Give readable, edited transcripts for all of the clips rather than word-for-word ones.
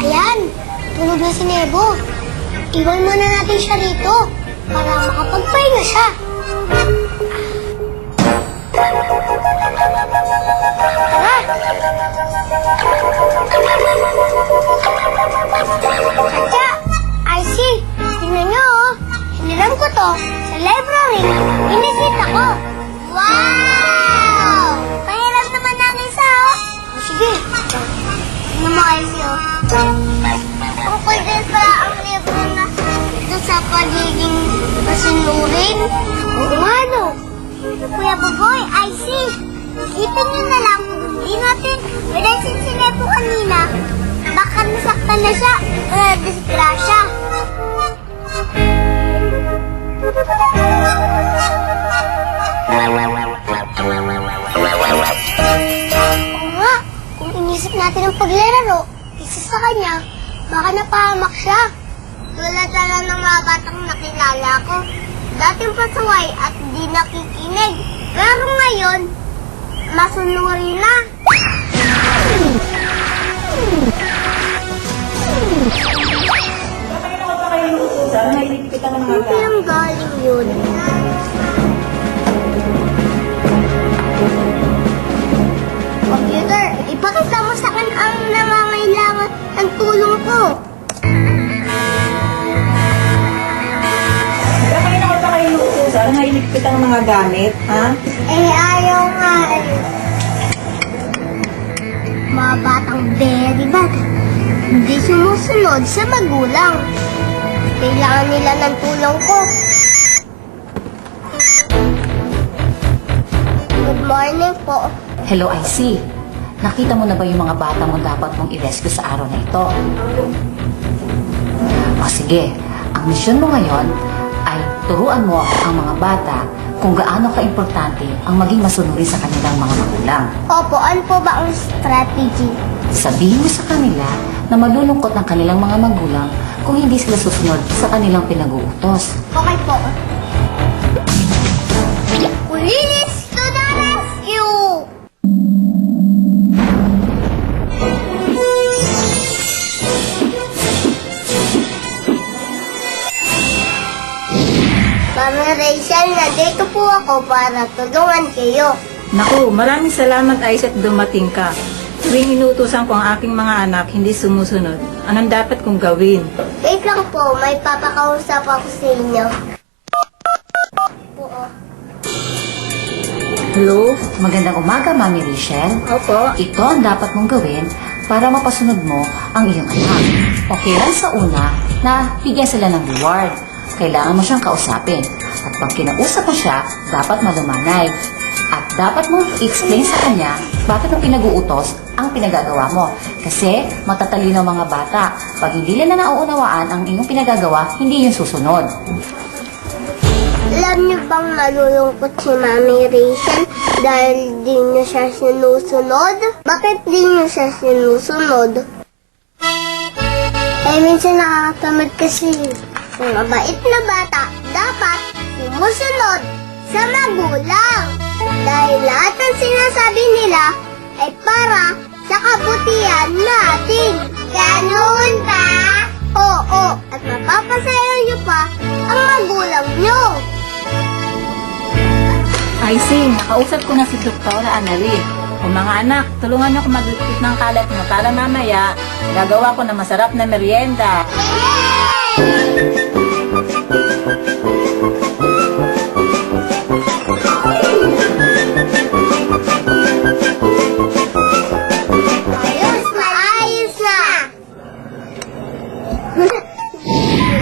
Ayan, tulog na si Nebo. Iwan muna natin siya rito para makapagpahinga siya. Tara! Katya, RC, tingnan niyo oh. Hiniram ko to sa library. Inisit ako. Wow! Pahiram naman namin sa oh. Sige. Tingnan mo RC oh. Tungkol din pala ang libro na ito sa pagiging masinurin. Oo nga no. Kuya Buboy, RC. Ipin niyo na lang kung hindi natin pinansin si Nepo kanina. Baka nasaktan na siya o disgrasya. Oo nga, kung inisip natin ang paglalaro, isa sa kanya, baka napahamak siya. Tulad na ng mga batang nakilala ko. Dating pasaway at di nakikinig. Pero ngayon, masunuri na. Hindi ang galing yun. Computer, ipakita mo sa akin ang nangangailangan ng tulong ko. Kanina ko pa kayo inuutusan na iligpit ang mga gamit, ha? Eh, ayaw nga eh. Mga batang very bad. Hindi sumusunod sa magulang. Kailangan nila ng tulong ko. Good morning po. Hello, IC. Nakita mo na ba yung mga bata mo dapat mong i-rescue sa araw na ito? O sige, ang misyon mo ngayon ay turuan mo ang mga bata kung gaano ka-importante ang maging masunuri sa kanilang mga magulang. Opo, ano po ba ang strategy? Sabihin mo sa kanila na malulungkot ng kanilang mga magulang kung hindi sila susunod sa kanilang pinag-uutos. Okay po. Pulinis to the rescue! Mami Rachel, nandito po ako para tulungan kayo. Naku, maraming salamat Aish at dumating ka. Tuwing inutusan ko ang aking mga anak, hindi sumusunod. Anong dapat kong gawin? Wait lang po, may papakausap ako sa inyo. Po. Hello? Magandang umaga, Mami Rachel. Opo. Ito ang dapat mong gawin para mapasunod mo ang iyong anak. Okay lang sa una na bigyan sila ng reward. Kailangan mo siyang kausapin. At pag kinausap mo siya, dapat malumanay. At dapat mo i-explain sa kanya bakit mo pinag-uutos ang pinagagawa mo. Kasi matatalino mga bata. Pag hindi nila nauunawaan ang iyong pinagagawa, hindi yung susunod. Alam niyo bang nalulungkot si Mami Rachel dahil di niyo siya sinusunod? Bakit di niyo siya sinusunod? Eh, minsan nakakatamad kasi. Ang mabait na bata dapat sumusunod sa magulang. Dahil lahat ng sinasabi nila ay para sa kabutihan natin. Ganun ba? Oo, at mapapasaya niyo pa ang magulang niyo. IC, nakausap ko na si Dr. Annalyn. O mga anak, tulungan niyo ako magligpit ng kalat mo para mamaya gagawa ko na masarap na merienda. Ayos na! Ayos na!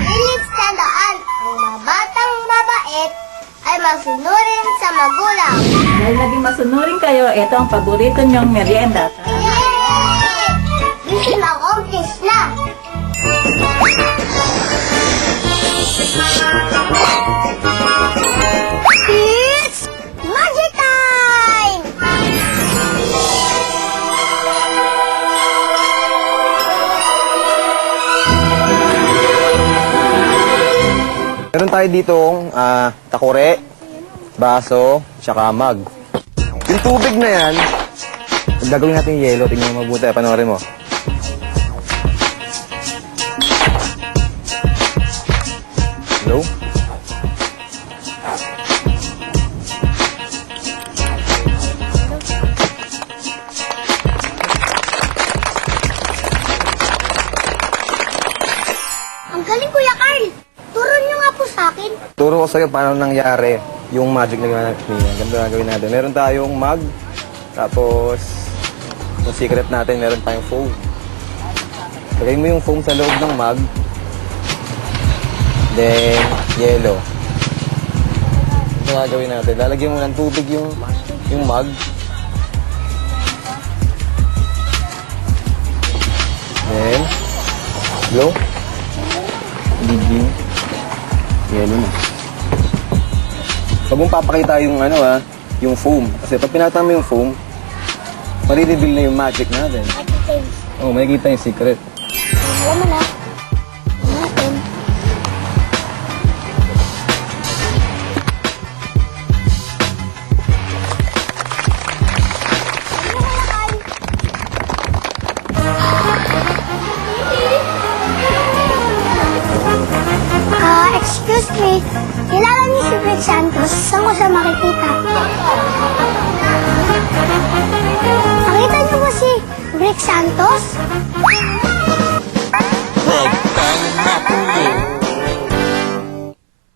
Linis tandaan, ang mga batang mabait ay masunurin sa magulang. Dahil naging masunurin kayo, ito ang paborito niyong merienda. Yay! Mission accomplished na! It's magic time! Meron tayo ditong takore, baso, tsaka mug. Yung tubig na yan, gagawin natin yung yelo. Tingnan mo mabuti. Panoorin mo. Hello? Ang galing, Kuya Carl. Turo niyo nga po sa akin. Turo ko sa'yo paano nangyari yung magic na ginawa natin. Ganito na gawin natin. Meron tayong mug, tapos yung secret natin, meron tayong foam. Lagay mo yung foam sa loob ng mug, then yellow. Ito na gawin natin. Lalagyan mo ng tubig yung mug. Then, blow. Biging. Yellow na. Huwag mong papakita yung yung foam. Kasi pag pinatama mo yung foam, marireveal na yung magic natin. Oo, makikita yung secret. Alam mo na. Natin. Excuse me. Kilala niyo si Rick Santos? Saan ko siya makikita? Nakita niyo ba si Rick Santos? Pag tayo napuli,